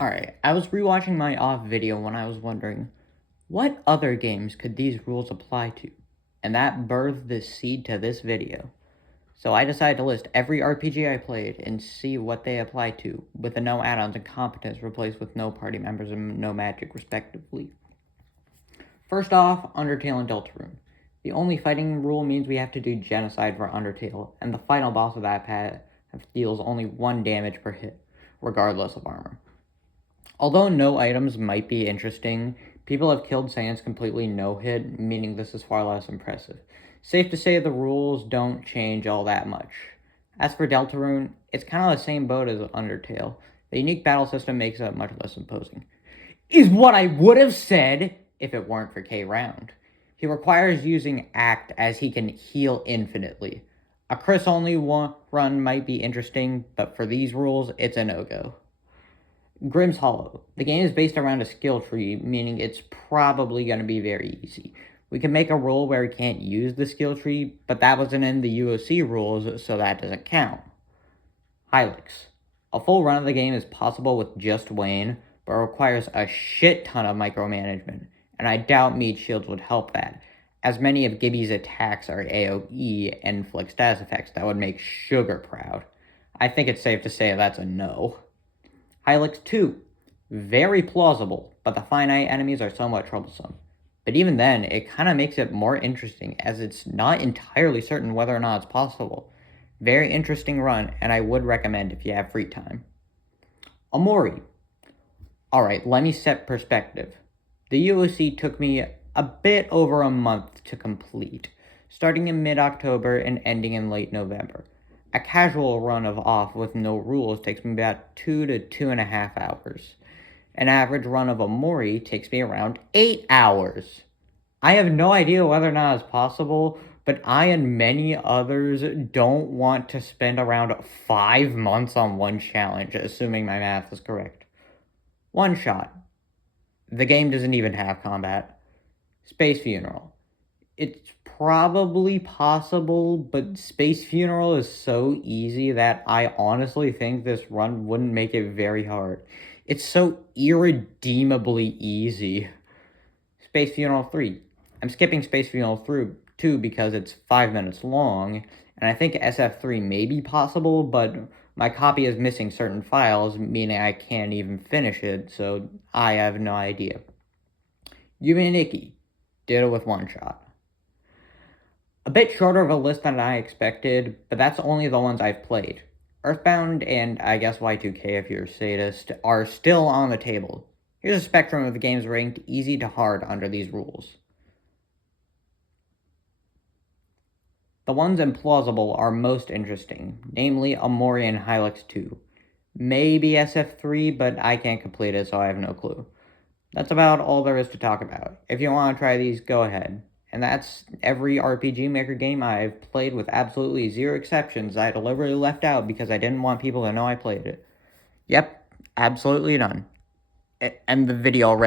Alright, I was rewatching my off video when I was wondering, what other games could these rules apply to? And that birthed the seed to this video. So I decided to list every RPG I played and see what they apply to, with the no add-ons and competence replaced with no party members and no magic respectively. First off, Undertale and Deltarune. The only fighting rule means we have to do genocide for Undertale, and the final boss of that path deals only 1 damage per hit, regardless of armor. Although no items might be interesting, people have killed Saiyans completely no-hit, meaning this is far less impressive. Safe to say the rules don't change all that much. As for Deltarune, it's kind of the same boat as Undertale. The unique battle system makes it much less imposing. Is what I would have said if it weren't for K-Round. He requires using Act as he can heal infinitely. A Chris-only run might be interesting, but for these rules, it's a no-go. Grimm's Hollow. The game is based around a skill tree, meaning it's probably going to be very easy. We can make a rule where we can't use the skill tree, but that wasn't in the U.O.C rules, so that doesn't count. Hylix. A full run of the game is possible with just Wayne, but requires a shit ton of micromanagement, and I doubt meat shields would help that, as many of Gibby's attacks are AoE and inflict status effects that would make Sugar proud. I think it's safe to say that's a no. Hylix 2. Very plausible, but the finite enemies are somewhat troublesome. But even then, it kind of makes it more interesting, as it's not entirely certain whether or not it's possible. Very interesting run, and I would recommend if you have free time. Omori. Alright, let me set perspective. The U.O.C took me a bit over a month to complete, starting in mid-October and ending in late November. A casual run of off with no rules takes me about 2 to 2.5 hours. An average run of Omori takes me around 8 hours. I have no idea whether or not it's possible, but I and many others don't want to spend around 5 months on one challenge, assuming my math is correct. One shot. The game doesn't even have combat. Space Funeral. It's probably possible, but Space Funeral is so easy that I honestly think this run wouldn't make it very hard. It's so irredeemably easy. Space Funeral 3. I'm skipping Space Funeral 2 because it's 5 minutes long, and I think SF3 may be possible, but my copy is missing certain files, meaning I can't even finish it, so I have no idea. Yume and Ikki. Did it with one shot. A bit shorter of a list than I expected, but that's only the ones I've played. Earthbound and I guess Y2K if you're a sadist are still on the table. Here's a spectrum of the games ranked easy to hard under these rules. The ones implausible are most interesting, namely Omori and Hylix 2. Maybe SF3, but I can't complete it, so I have no clue. That's about all there is to talk about. If you want to try these, go ahead. And that's every RPG Maker game I've played with absolutely 0 exceptions I deliberately left out because I didn't want people to know I played it. Yep, absolutely none. And the video already.